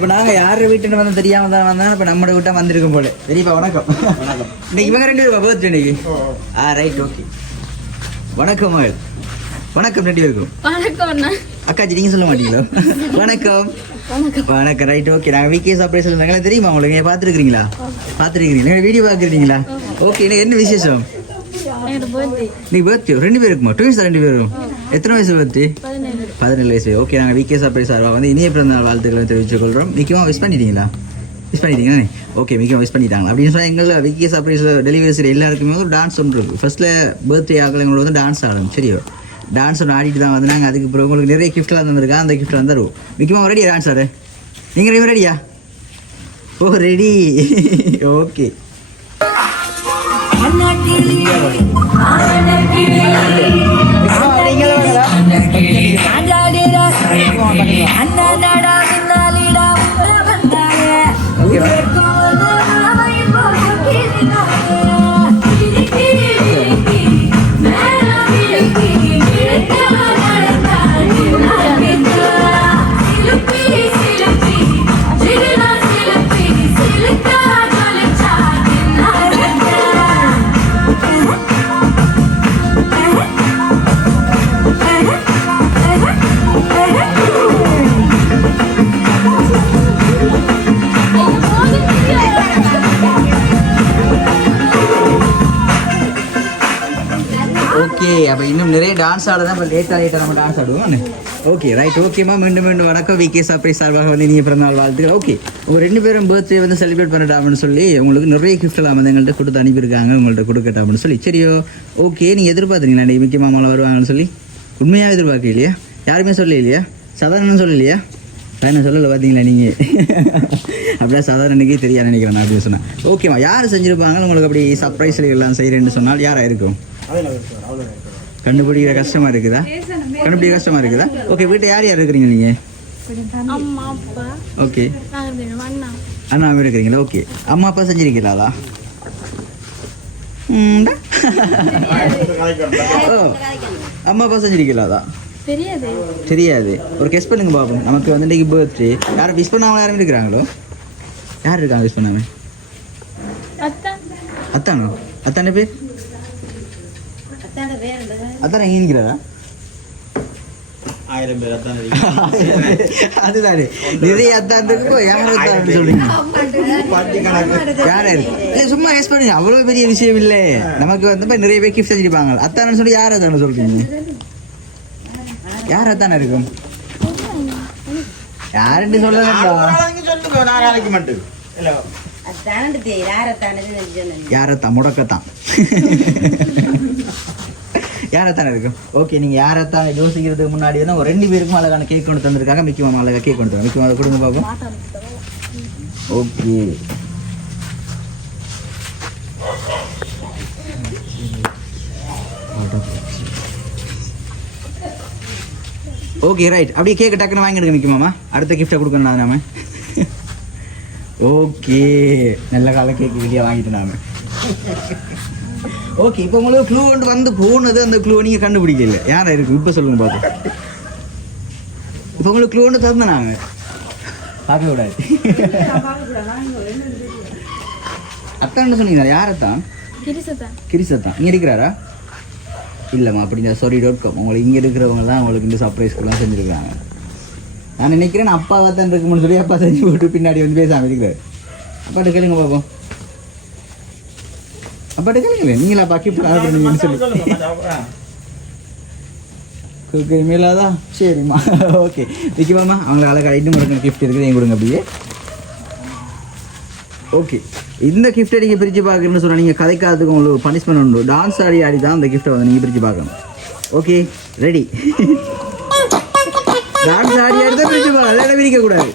அப்போ நாங்கள் யார் வீட்டுன்னு வந்து தெரியாம தான் வந்தோம் இப்போ நம்மளோட வீட்டை வந்திருக்கும் போல. சரிப்பா வணக்கம். வணக்கம். இன்னைக்கு இவங்க ரெண்டு பேரும் பர்த்டே இன்னைக்கு? ஆ ரைட் ஓகே வணக்கம் மகள் வணக்கம் ரெண்டு பேருக்கும். வணக்கம் அண்ணா. அக்காச்சி நீங்கள் சொல்ல மாட்டீங்களோ? வணக்கம். வணக்கம். ரைட் ஓகே நாங்கள் விகேஸ் ஆப்ரேஷன் நாங்களே தெரியுமா உங்களுக்கு? நீங்கள் பார்த்துருக்கீங்களா பார்த்துருக்கீங்களா வீடியோ பார்க்குறீங்களா ஓகே எனக்கு என்ன விசேஷம்? நீ பர்த்டே ரெண்டு பேருக்குமா? ட்வின்ஸ் ரெண்டு பேரும். எத்தனை வயசு பர்த்டே பதினேழு வயசு. ஓகே நாங்கள் விகே அப்படி சார்பாக வந்து இனிய பிறந்த நாள் வாழ்த்துக்களை தெரிவித்துக் கொள்கிறோம் முக்கியமாக விஷ் பண்ணிட்டீங்களா? விஷ் பண்ணிட்டீங்களா? ஓகே முக்கியமாக விஷ் பண்ணிட்டாங்க அப்படின்னு சொன்னால் எங்கள் விகே டெலிவரி சரி எல்லாருக்குமே வந்து டான்ஸ் ஒன்று இருக்குது ஃபஸ்ட்டில் பர்த்டே ஆகலங்களோட வந்து டான்ஸ் ஆடணும். சரியோ டான்ஸ் ஒன்று ஆடிட்டு தான் வந்து நாங்கள் அதுக்கு அப்புறம் உங்களுக்கு நிறைய கிஃப்ட்லாம் தந்திருக்கா? அந்த கிஃப்ட்லாம் தருவோம். முக்கியமாக ரெடியா டான்ஸ் ஆடு? நீங்கள் ரெடி ரெடியா ஓ ரெடி ஓகே ஓகே அப்போ இன்னும் நிறைய டான்ஸ் ஆட தான் இப்போ லேட்டாக லேட்டாக நம்ம டான்ஸ் ஆடுவோம். ஓகே ரைட் ஓகேம்மா மீண்டும் மீண்டும் வணக்கம். விகே சாப்ரி சார்பாக வந்து நீங்கள் பிறந்தநாள் வாழ்த்துக்கள். ஓகே உங்கள் ரெண்டு பேரும் பர்த்டே வந்து செலிப்ரேட் பண்ணட்டாம்னு சொல்லி உங்களுக்கு நிறைய கிஃப்ட்லாம் வந்து எங்கள்கிட்ட கொடுத்து அனுப்பியிருக்காங்க. உங்கள்கிட்ட கொடுக்கட்டாம்னு சொல்லி. சரியோ. ஓகே நீங்கள் எதிர்பார்த்தீங்களா இன்னைக்கு மிக்கி மாமாலாம் வருவாங்கன்னு சொல்லி? உண்மையாக எதிர்பார்க்க இல்லையா? யாருமே சொல்ல இல்லையா? சாதாரண சொல்லலையா நான் சொல்லலை பார்த்தீங்களா நீங்கள் அப்படியே சாதாரணக்கே தெரியாது நினைக்கிறேன் நான் அப்படி சொன்னேன். ஓகேம்மா யார் செஞ்சுருப்பாங்க உங்களுக்கு அப்படி சர்ப்ரைஸ் எல்லாம் செய்கிறேன்னு சொன்னால் யாராக இருக்கும்? கண்டுபிடிக்கிற கஷ்டமா இருக்குதா? கண்டுபிடிக்க கஷ்டமா இருக்குதா? ஓகே வீட்டில் யார் யார் இருக்கிறீங்க ஓகே நாங்கள் ரெண்டு அண்ணா. இருக்கிறீங்களா? ஓகே அம்மா அப்பா செஞ்சிருக்கீங்களா. ஓ. அம்மா அப்பா செஞ்சிருக்கீங்களா தெரியாது. தெரியாது. ஒரு கெஸ் பண்ணுங்க பாப்போம். நமக்கு வந்து இன்னைக்கு பர்த்டே யாரும் விஷ் பண்ணாம யாரும் இருக்கிறாங்களோ? யார் இருக்காங்க விஷ் பண்ணாம? அத்தா அத்தானோ? அத்தான பேர்? அத்தான எங்க இருக்கிறாரா ஆயிரம் பேர் அதான் அதுதானே. நிறைய அத்தான் இருக்கும் யார் அத்தான் சொல்றீங்க. யாரா இருக்கு இல்ல சும்மா கெஸ் பண்ணுங்க அவ்வளவு பெரிய விஷயம் இல்ல. நமக்கு வந்து நிறைய பேர் கிஃப்ட் செஞ்சிருப்பாங்க அத்தானு சொல்லி யார் அத்தான சொல்றீங்க? யார் அத்தான இருக்கும்? யாருன்னு சொல்ல சொல்லுங்க. நான் இல்ல அத்தானது யாரத்தான் முடக்கத்தான். யாரத்தான் இருக்கும்? ஓகே நீங்கள் யாரத்தான் யோசிக்கிறதுக்கு முன்னாடி வந்து ஒரு ரெண்டு பேருக்கும் அழகான கேக் கொண்டு தந்திருக்காங்க. மிக்கி மாமா அழகா கேக் கொண்டு தரோம் மிக்கி மாமா கொடுங்க பாப்போம். ஓகே ஓகே ரைட் அப்படியே கேக்கு டக்குன்னு வாங்கிடுங்க மிக்கி மாமா. அடுத்த கிஃப்ட்டை கொடுக்கணும் அது நாம ஓகே. நல்ல கால கேக் வெளியே வாங்கிட்டு நாம ஓகே இப்போ உங்களுக்கு க்ளூ கொண்டு வந்து போனது அந்த க்ளூ நீங்கள் கண்டுபிடிக்கல. யாரா இருக்கு இப்போ சொல்லுங்க பார்த்து இப்போ உங்களுக்கு க்ளூ கொண்டு தந்தேன் நாங்கள் பார்க்க கூடாது. அத்தான் சொன்னீங்களா யாரத்தான் கிரிசத்தான் கிரிசத்தான் இங்கே இருக்கிறாரா? இல்லைம்மா அப்படிங்க சாரி டாட் காம் உங்களுக்கு இங்கே இருக்கிறவங்க தான் உங்களுக்கு இந்த சர்ப்ரைஸ்க்கெல்லாம் செஞ்சுருக்காங்க. நான் நினைக்கிறேன் அப்பாவை தான் இருக்கும்னு சொல்லி அப்பா செஞ்சு போட்டு பின்னாடி வந்து பேசாமல் இருக்கிறார். அப்பாட்ட கேளுங்க பார்ப்போம் அப்பாட்ட கேளுங்க நீங்களா பாக்கி பண்ணீங்கன்னு சொல்லி. மேலாதா? சரிம்மா. ஓகே விக்கிமாமா அவங்களுக்கு அழகாக இன்னும் ஒரு கிஃப்ட் இருக்குது என் கொடுங்க அப்படியே. ஓகே இந்த கிஃப்ட்டை நீங்கள் பிரித்து பார்க்கணும்னு சொன்னால் நீங்கள் கதைக்காததுக்கு உங்களுக்கு பனிஷ்மெண்ட் உண்டு. டான்ஸ் ஆடி ஆடி தான் அந்த கிஃப்ட்டை வந்து நீங்கள் பிரித்து பார்க்கணும். ஓகே ரெடி டான்ஸ் ஆடி ஆடி தான் பிரிச்சு போகலாம் அதெல்லாம் விரிக்க கூடாது.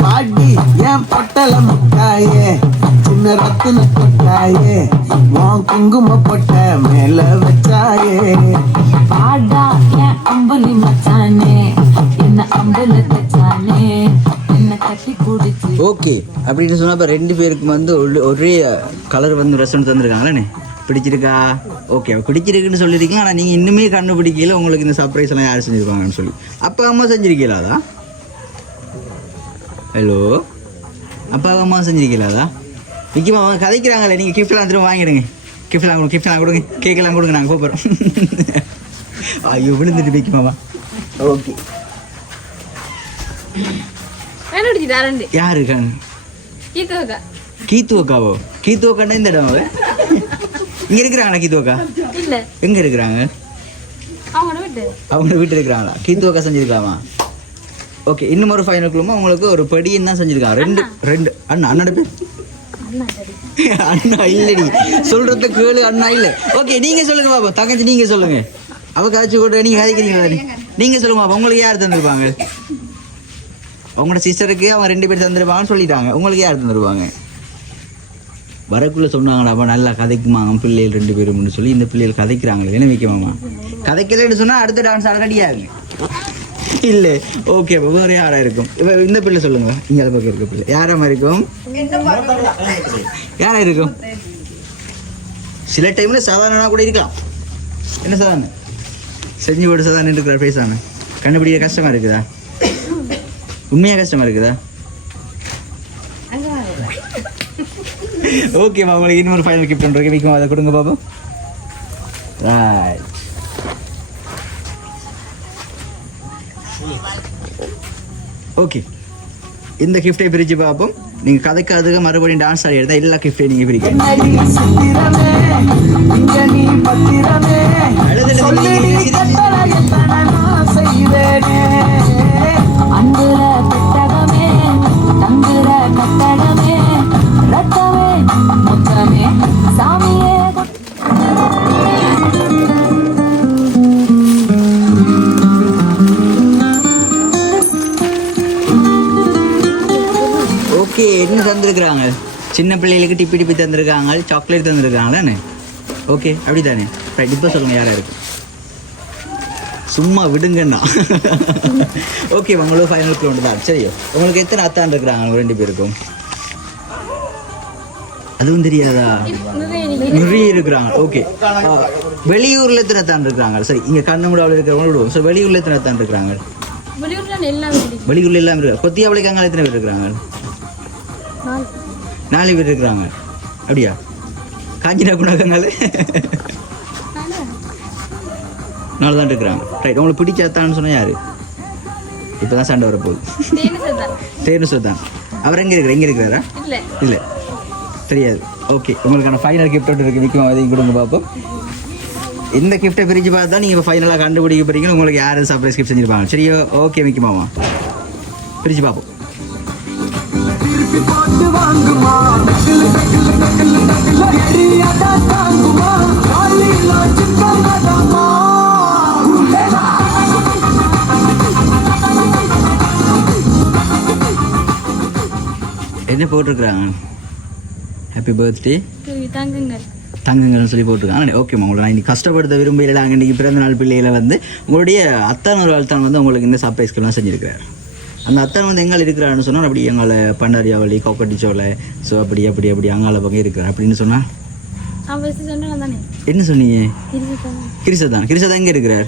பாட்டி ஏன் பட்டல முட்டாயே சின்ன ரத்தின பொட்டாயே உன் குங்கும பொட்ட மேல வச்சாயே. பாடா ஏன் அம்பலி மச்சானே. ஓகே. அப்படின்னு சொன்னால் இப்போ ரெண்டு பேருக்கும் வந்து ஒரே கலர் வந்து ரெஸ்டாரண்ட் தந்திருக்காங்களே பிடிச்சிருக்கா? ஓகே பிடிச்சிருக்குன்னு சொல்லியிருக்கீங்க ஆனால் நீங்கள் இன்னுமே கண்டுபிடிக்கல உங்களுக்கு இந்த சர்ப்ரைஸ் எல்லாம் யார் செஞ்சுருப்பாங்கன்னு சொல்லி. அப்பா அம்மா செஞ்சுருக்கீங்களாதா ஹலோ அப்பா அம்மா செஞ்சுருக்கீங்களாதா விக்கிமா அவங்க கதைக்கிறாங்களே நீங்கள் கிஃப்ட்லாம் திரும்ப வாங்கிடுங்க. கிஃப்ட்லாம் கொடுங்க கிஃப்ட்லாம் கொடுங்க கேக்கெல்லாம் கொடுங்க நாங்கள் கூப்பிட்றோம் ஐயோ விழுந்துட்டு விக்கிமாவா ஓகே. யார் இருக்காங்க கீத்துவக்காவோ கீத்துவக்காண்டா இந்த இடம் இங்க இருக்கிறாங்களா கீத்துவக்கா எங்க இருக்கிறாங்க அவங்க விட்டு அவங்க வீட்டு இருக்கிறாங்களா கீத்துவக்கா செஞ்சிருக்காமா ஓகே இன்னும் ஒரு ஃபைனல் குழுமா உங்களுக்கு ஒரு படியும் தான் செஞ்சிருக்காங்க ரெண்டு ரெண்டு அண்ணா அண்ணோட பேர் அண்ணா இல்லடி சொல்றத கேளு அண்ணா இல்ல ஓகே நீங்க சொல்லுங்க பாப்பா தங்கச்சி நீங்க சொல்லுங்க. அவ காய்ச்சி கூட நீங்க கதைக்கிறீங்களா நீங்க சொல்லுங்க பாப்பா உங்களுக்கு யார் தந்திருப்பாங்க? உங்களோட சிஸ்டருக்கு அவங்க ரெண்டு பேர் தந்துருவாங்கன்னு சொல்லிட்டாங்க. உங்களுக்கு யார் தந்துருப்பாங்க வரக்குள்ள சொன்னாங்களாப்பா நல்லா கதைக்குமாங்க பிள்ளைகள் ரெண்டு பேரும்னு சொல்லி இந்த பிள்ளைகள் கதைக்கிறாங்களே என்ன வைக்கமாமா கதைக்கலன்னு சொன்னால் அடுத்த டான்ஸ் ஆட இல்லை ஓகே அப்போ வேறு யாராக இருக்கும்? இப்போ இந்த பிள்ளை சொல்லுங்க. இங்கே அந்த பக்கம் இருக்க பிள்ளை. யாரா இருக்கும்? யாராக இருக்கும்? சில டைமில் சாதாரணனா கூட இருக்கலாம். என்ன சாதாரண? செஞ்சு போட்டு சாதாரண இருக்கிற பேசான கண்டுபிடிக்க கஷ்டமா இருக்குதா? உண்மையா கஷ்டமா இருக்குதா? அங்க வாங்க. ஓகேம்மா உங்களுக்கு இன்னொரு ஃபைனல் கிஃப்ட் பண்ணுறேன் விற்கும் அதை கொடுங்க ரைட் ஓகே இந்த கிஃப்டை பிரித்து பார்ப்போம் நீங்கள் கதைக்காதுக்கு மறுபடியும் டான்ஸ் ஆடி எடுத்தால் எல்லா கிஃப்டையும் நீங்கள் பிரிக்கணும் என்ன தந்திருக்கிறாங்க சின்ன பிள்ளைகளுக்கு டிப்பி டிப்பி தந்திருக்காங்க. சாக்லேட் தந்திருக்காங்களாண்ணே ஓகே அப்படி தானே ரைட் இப்போ சொல்லுங்கள் யாரா இருக்கு சும்மா விடுங்கண்ணா. ஓகே உங்களுக்கு ஃபைனல் கிலோமீட்டர் தான். சரியோ உங்களுக்கு எத்தனை அத்தான் இருக்கிறாங்க ரெண்டு பேருக்கும்? அதுவும் தெரியாதா? நிறைய இருக்கிறாங்க. ஓகே வெளியூர்ல எத்தனை அத்தான் இருக்கிறாங்க? சரி இங்க கண்ணமுடாவில் இருக்கிறவங்க விடுவோம். ஸோ வெளியூர்ல எத்தனை அத்தான் இருக்கிறாங்க? வெளியூர்ல எல்லாமே அடிக்கும் வெளியூர்ல எல்லாம் இருக்கு கொத்தியாவளிக்காங்க எத்தனை பேர் இருக்கிறாங்க? நாலு பேர் இருக்கிறாங்க. அப்படியா? காஞ்சினா குணாக்கங்கால நாலு தான் இருக்கிறாங்க. ரைட் உங்களுக்கு பிடிச்ச அத்தான்னு சொன்னா யாரு? இப்பதான் சண்டை வரப்போகுது. தேனி தேனு சொத்தான் அவர் எங்க இருக்கிற எங்க இருக்கிறாரா? இல்ல. இல்லை. தெரியாது. ஓகே உங்களுக்கான ஃபைனல் கிஃப்ட் ஒன்று இருக்கு. நிற்கும் அதையும் கொடுங்க பார்ப்போம் இந்த கிஃப்ட்டை பிரித்து பார்த்தா நீங்கள் இப்போ ஃபைனலாக கண்டுபிடிக்க போறீங்க. உங்களுக்கு யார் சர்ப்ரைஸ் கிஃப்ட் செஞ்சிருப்பாங்க? சரியோ? ஓகே மிக்குமாமா பிரித்து பார்ப்போம். போட்டு வாங்குமா? எரியாதா தாங்குமா? என்ன போட்டிருக்கிறாங்க? Happy birthday தங்குங்கள். தங்கங்கள்னு சொல்லி போட்டிருக்காங்க. ஓகேம்மா உங்களை நான் இன்னைக்கு கஷ்டப்படுத்த விரும்பல அங்கே இன்றைக்கி பிறந்த நாள் பிள்ளைகளை வந்து உங்களுடைய அத்தான் ஒரு அத்தான் வந்து உங்களுக்கு இந்த சர்ப்ரைஸ்க்கெல்லாம் செஞ்சுருக்கிறார். அந்த அத்தான் வந்து எங்கே இருக்கிறாருன்னு சொன்னால் அப்படி எங்களை பண்டாரியாவளி கொக்கட்டிச்சோலை ஸோ அப்படி அப்படி அப்படி அங்கால பக்கம் இருக்கிறார். அப்படின்னு சொன்னால் என்ன சொன்னீங்க? கிரிசதான் கிரிசதான் எங்கே இருக்கிறார்?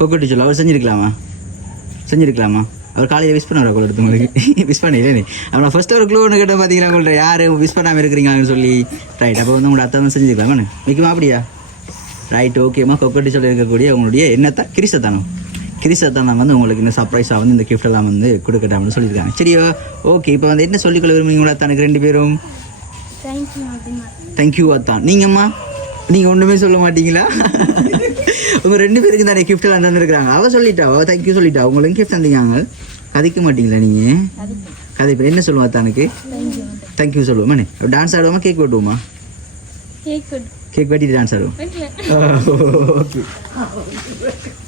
கொக்கட்டிச்சோலை அவர் செஞ்சிருக்கலாமா? செஞ்சிருக்கலாமா? அவர் காலையில் விஷ் பண்ணாரா கூட எடுத்து உங்களுக்கு? விஷ் பண்ணல அவனை ஃபர்ஸ்ட் ஒரு க்ளூ ஒன்று கேட்ட பார்த்தீங்கன்னா உங்கள்ட்ட யார் விஷ் பண்ணாமல் இருக்கிறீங்கன்னு சொல்லி. ரைட் அப்போ வந்து உங்களோட அத்தான் செஞ்சுருக்கலாமா மிக்குமா அப்படியா? ரைட் ஓகேம்மா கொக்கட்டி சொல்லி இருக்கக்கூடிய உங்களுடைய என்னத்தான் கிரிசத்தானோ வந்து உங்களுக்கு இந்த சர்ப்ரைஸாக வந்து இந்த gift எல்லாம் வந்து கொடுக்கட்டாம்னு சொல்லியிருக்காங்க. சரியா? ஓகே இப்போ வந்து என்ன சொல்லிக்கொள்ள விரும்புறீங்களா அத்தானுக்கு ரெண்டு பேரும்? தேங்க்யூ அத்தான். நீங்கம்மா? நீங்கள் ஒன்றுமே சொல்ல மாட்டீங்களா? உங்கள் ரெண்டு பேருக்கு தானே gift எல்லாம் தந்துருக்குறாங்க. அவள் சொல்லிட்டா அவள் தேங்க்யூ சொல்லிட்டா. உங்களுக்கு gift தந்தீங்க கதைக்க மாட்டீங்களா நீங்கள் கதைப்பேன் என்ன சொல்லுவா அத்தானுக்கு? தேங்க்யூ சொல்லுவோம். டான்ஸ் ஆடுவோமா கேக் வெட்டுவோமா? கேக் வெட்டிட்டு டான்ஸ் ஆடுவோம். ஓகே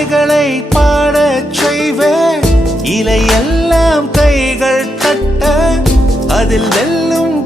பாடல்களை பாடச் செய்வேன். இலை எல்லாம் கைகள் தட்ட அதில் வெல்லும்